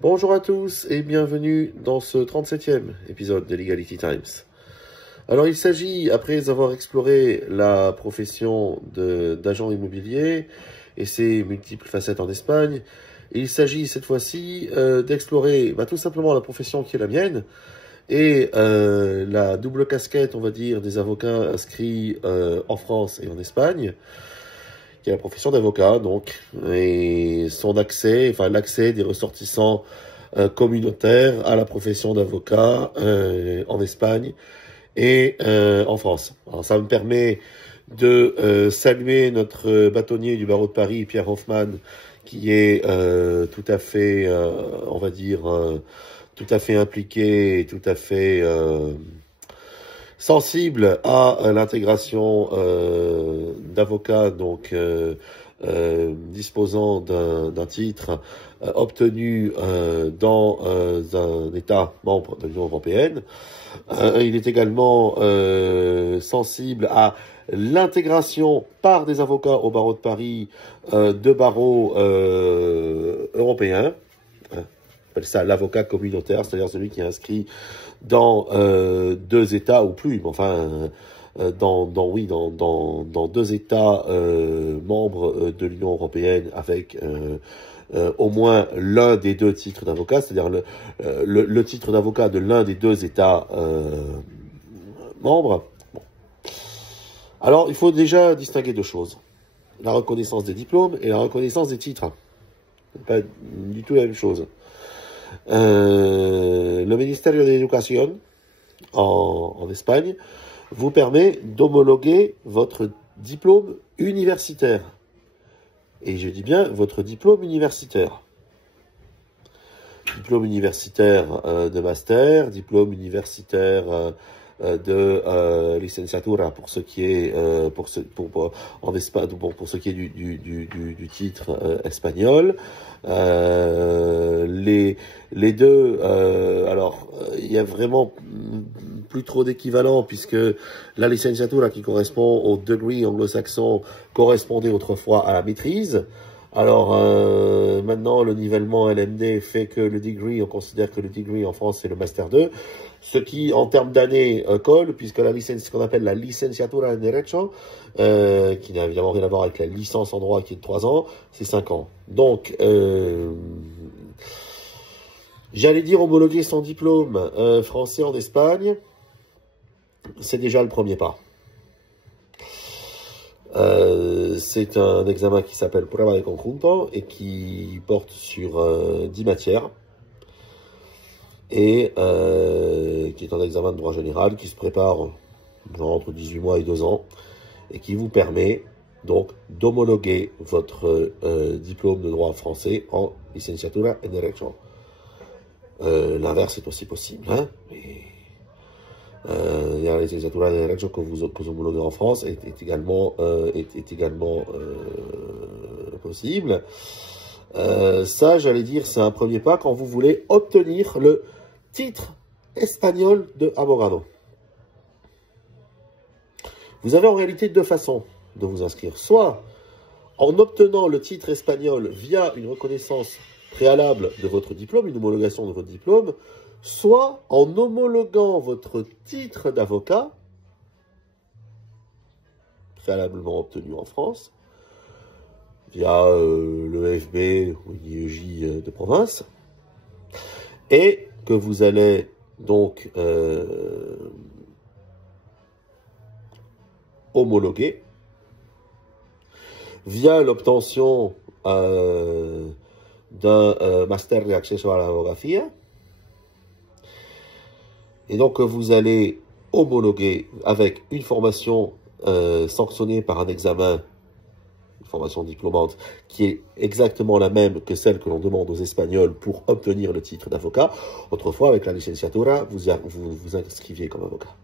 Bonjour à tous et bienvenue dans ce 37e épisode de Legality Times. Alors il s'agit, après avoir exploré la profession d'agent immobilier et ses multiples facettes en Espagne, il s'agit cette fois-ci d'explorer tout simplement la profession qui est la mienne et la double casquette, on va dire, des avocats inscrits en France et en Espagne, qui est la profession d'avocat, donc, et son accès, l'accès des ressortissants communautaires à la profession d'avocat en Espagne et en France. Alors, ça me permet de saluer notre bâtonnier du barreau de Paris, Pierre Hoffman, qui est tout à fait, on va dire, tout à fait impliqué et tout à fait sensible à l'intégration d'avocats donc disposant d'un titre obtenu dans un État membre de l'Union européenne. Il est également sensible à l'intégration par des avocats au barreau de Paris de barreaux européens. On appelle ça l'avocat communautaire, c'est-à-dire celui qui est inscrit dans deux États ou plus, dans deux États membres de l'Union européenne avec au moins l'un des deux titres d'avocat, c'est-à-dire le titre d'avocat de l'un des deux États membres. Bon. Alors, il faut déjà distinguer deux choses. La reconnaissance des diplômes et la reconnaissance des titres. C'est pas du tout la même chose. Le ministère de l'Éducation en Espagne vous permet d'homologuer votre diplôme universitaire. Et je dis bien votre diplôme universitaire. Diplôme universitaire de master, diplôme universitaire de licenciatura pour ce qui est en Espagne, pour ce qui est du titre espagnol. Les deux, il y a vraiment plus trop d'équivalent puisque la licenciatura qui correspond au degree anglo-saxon correspondait autrefois à la maîtrise. Alors maintenant le nivellement LMD fait que le degree, on considère que le degree en France c'est le master 2, ce qui en termes d'années colle puisque la licence, ce qu'on appelle la licenciatura en derecho, qui n'a évidemment rien à voir avec la licence en droit qui est de 3 ans, c'est 5 ans. Donc j'allais dire homologuer son diplôme français en Espagne, c'est déjà le premier pas. C'est un examen qui s'appelle Prueba de Conjunto et qui porte sur 10 matières et qui est un examen de droit général qui se prépare entre 18 mois et 2 ans et qui vous permet donc d'homologuer votre diplôme de droit français en licenciatura en derecho. L'inverse est aussi possible, hein, mais il y a la licenciatura de derecho que vous homologuez en France est également possible. Ça, j'allais dire, c'est un premier pas quand vous voulez obtenir le titre espagnol de abogado. Vous avez en réalité deux façons de vous inscrire. Soit en obtenant le titre espagnol via une reconnaissance préalable de votre diplôme, une homologation de votre diplôme, soit en homologuant votre titre d'avocat, préalablement obtenu en France, via l'EFB ou l'IEJ de province, et que vous allez donc homologuer via l'obtention d'un master de acceso a la abogacía. Et donc, vous allez homologuer avec une formation sanctionnée par un examen, une formation diplômante, qui est exactement la même que celle que l'on demande aux Espagnols pour obtenir le titre d'avocat. Autrefois, avec la licenciatura, vous inscriviez comme avocat.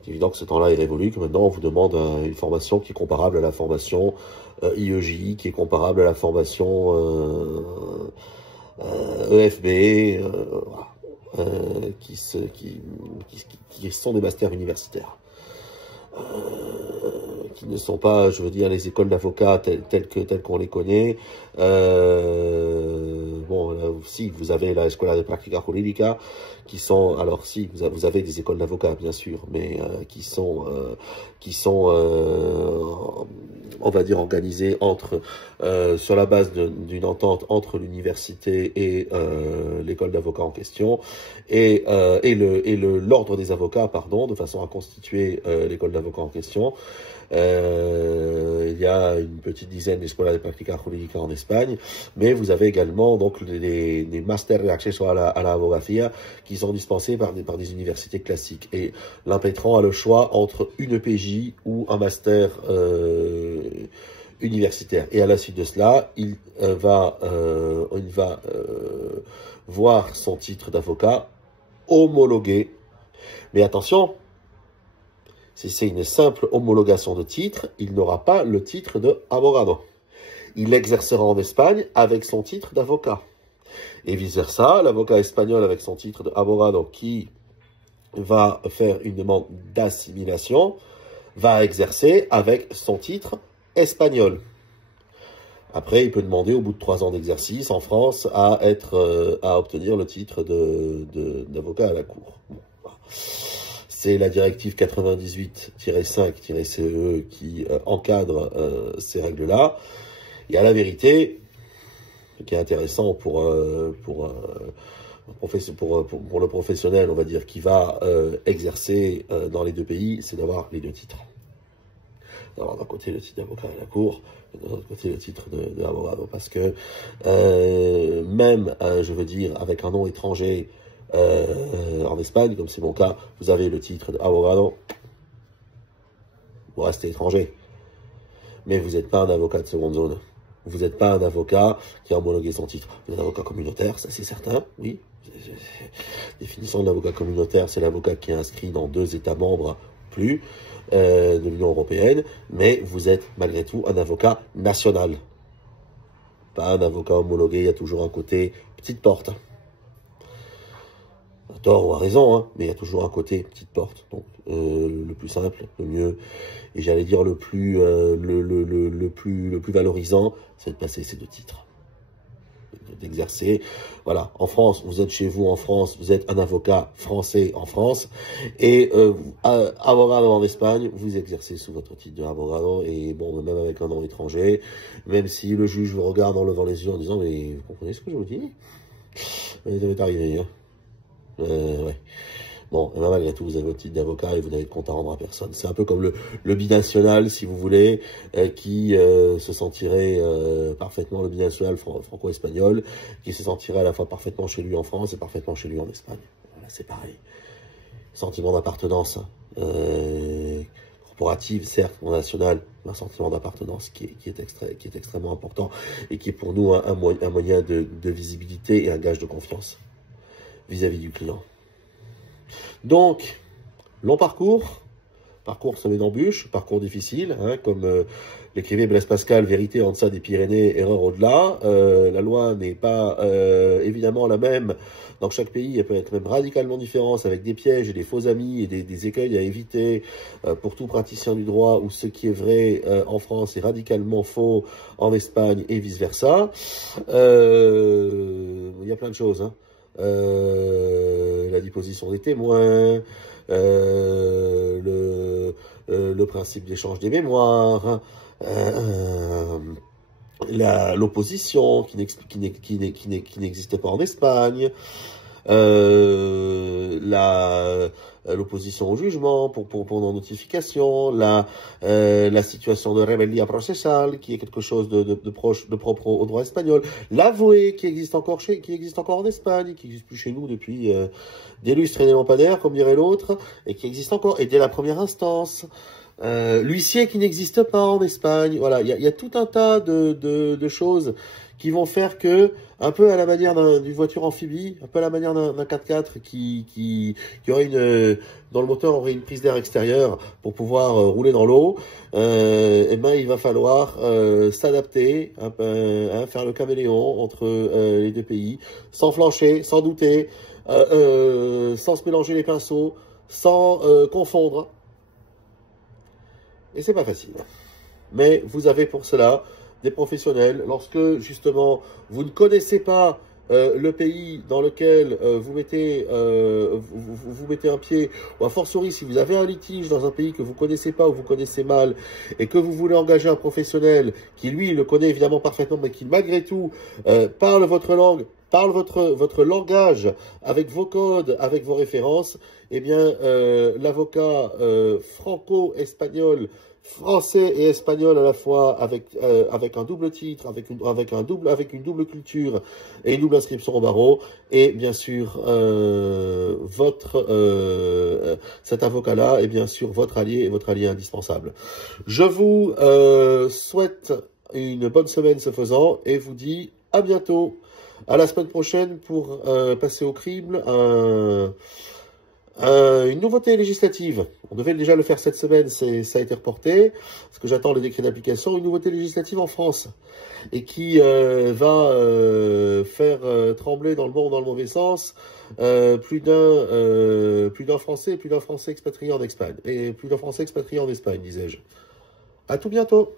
C'est évident que ce temps-là est révolu, que maintenant on vous demande une formation qui est comparable à la formation IEJ, qui est comparable à la formation EFB, qui sont des masters universitaires, qui ne sont pas, je veux dire, les écoles d'avocats telles qu'on les connaît. Bon, si vous avez la Escuela de Práctica Jurídica, qui sont, alors si vous avez des écoles d'avocats bien sûr, mais qui sont on va dire organisées entre sur la base d'une entente entre l'université et l'école d'avocats en question et l'ordre des avocats, pardon, de façon à constituer l'école d'avocats en question. Il y a une petite dizaine d'escuelas de práctica jurídica en Espagne, mais vous avez également donc des masters de acceso à la abogacía qui sont dispensés par des universités classiques. Et l'impétrant a le choix entre une EPJ ou un master universitaire. Et à la suite de cela, il va voir son titre d'avocat homologué. Mais attention, si c'est une simple homologation de titre, il n'aura pas le titre de abogado. Il exercera en Espagne avec son titre d'avocat. Et vice-versa, l'avocat espagnol avec son titre d'abogado qui va faire une demande d'assimilation va exercer avec son titre espagnol. Après, il peut demander au bout de 3 ans d'exercice en France à obtenir le titre d'avocat à la cour. Bon, voilà. C'est la directive 98-5-CEE qui encadre ces règles-là. Et à la vérité, ce qui est intéressant pour le professionnel, on va dire, qui va exercer dans les deux pays, c'est d'avoir les deux titres. D'avoir d'un côté le titre d'avocat à la cour, et de l'autre côté le titre d'avocat. Parce que même, je veux dire, avec un nom étranger, en Espagne, comme c'est mon cas, vous avez le titre d'abogado, vous restez étranger. Mais vous n'êtes pas un avocat de seconde zone. Vous n'êtes pas un avocat qui a homologué son titre. Vous êtes un avocat communautaire, ça c'est certain, oui. Définition de l'avocat communautaire, c'est l'avocat qui est inscrit dans 2 États membres plus de l'Union européenne, mais vous êtes malgré tout un avocat national. Pas un avocat homologué, il y a toujours un côté petite porte. À tort ou à raison, hein, mais il y a toujours un côté petite porte. Donc le plus simple, le mieux, et j'allais dire le plus valorisant, c'est de passer ces 2 titres, d'exercer. Voilà, en France, vous êtes chez vous en France, vous êtes un avocat français en France, et abogado en Espagne, vous exercez sous votre titre d'abogado, et bon, même avec un nom étranger, même si le juge vous regarde en levant les yeux en disant, mais vous comprenez ce que je vous dis? Ça m'est arrivé, hein. Ouais. Bon, et ben malgré tout, vous avez votre titre d'avocat et vous n'avez de compte à rendre à personne. C'est un peu comme le binational, si vous voulez, qui se sentirait parfaitement, le binational franco-espagnol, qui se sentirait à la fois parfaitement chez lui en France et parfaitement chez lui en Espagne. Voilà, c'est pareil. Sentiment d'appartenance corporative, certes, ou national, un sentiment d'appartenance qui est extrêmement important et qui est pour nous un moyen de visibilité et un gage de confiance vis-à-vis du client. Donc, long parcours semé d'embûches, parcours difficile, hein, comme l'écrivait Blaise Pascal, vérité en deçà des Pyrénées, erreur au-delà. La loi n'est pas évidemment la même dans chaque pays, elle peut être même radicalement différente, avec des pièges et des faux amis et des écueils à éviter pour tout praticien du droit, où ce qui est vrai en France est radicalement faux en Espagne et vice-versa. Il y a plein de choses, hein. La disposition des témoins, le principe d'échange des mémoires, l'opposition qui n'existe pas en Espagne, l'opposition au jugement pour non-notification, la situation de rebellia processale qui est quelque chose de propre au droit espagnol, l'avoué qui existe encore en Espagne, qui n'existe plus chez nous depuis des lustres et des lampadaires, comme dirait l'autre, et qui existe encore, et dès la première instance. L'huissier qui n'existe pas en Espagne. Voilà, il y a tout un tas de choses qui vont faire que, un peu à la manière d'une voiture amphibie, un peu à la manière d'un 4x4 qui aurait dont le moteur aurait une prise d'air extérieure pour pouvoir rouler dans l'eau, et ben il va falloir s'adapter, faire le caméléon entre les deux pays, sans flancher, sans douter, sans se mélanger les pinceaux, sans confondre. Et c'est pas facile. Mais vous avez pour cela des professionnels. Lorsque, justement, vous ne connaissez pas le pays dans lequel vous mettez un pied, ou a fortiori si vous avez un litige dans un pays que vous connaissez pas ou vous connaissez mal, et que vous voulez engager un professionnel qui lui le connaît évidemment parfaitement, mais qui malgré tout parle votre langue, parle votre langage avec vos codes, avec vos références, eh bien l'avocat franco-espagnol, français et espagnol à la fois, avec un double titre, avec une double culture et une double inscription au barreau, et bien sûr cet avocat-là est bien sûr votre allié indispensable. Je vous souhaite une bonne semaine ce faisant, et vous dis à bientôt, à la semaine prochaine pour passer au crible une nouveauté législative. On devait déjà le faire cette semaine, ça a été reporté, parce que j'attends les décrets d'application. Une nouveauté législative en France, et qui va faire trembler dans le bon ou dans le mauvais sens plus d'un Français expatrié en Espagne, et plus d'un Français expatrié en Espagne, disais-je. À tout bientôt.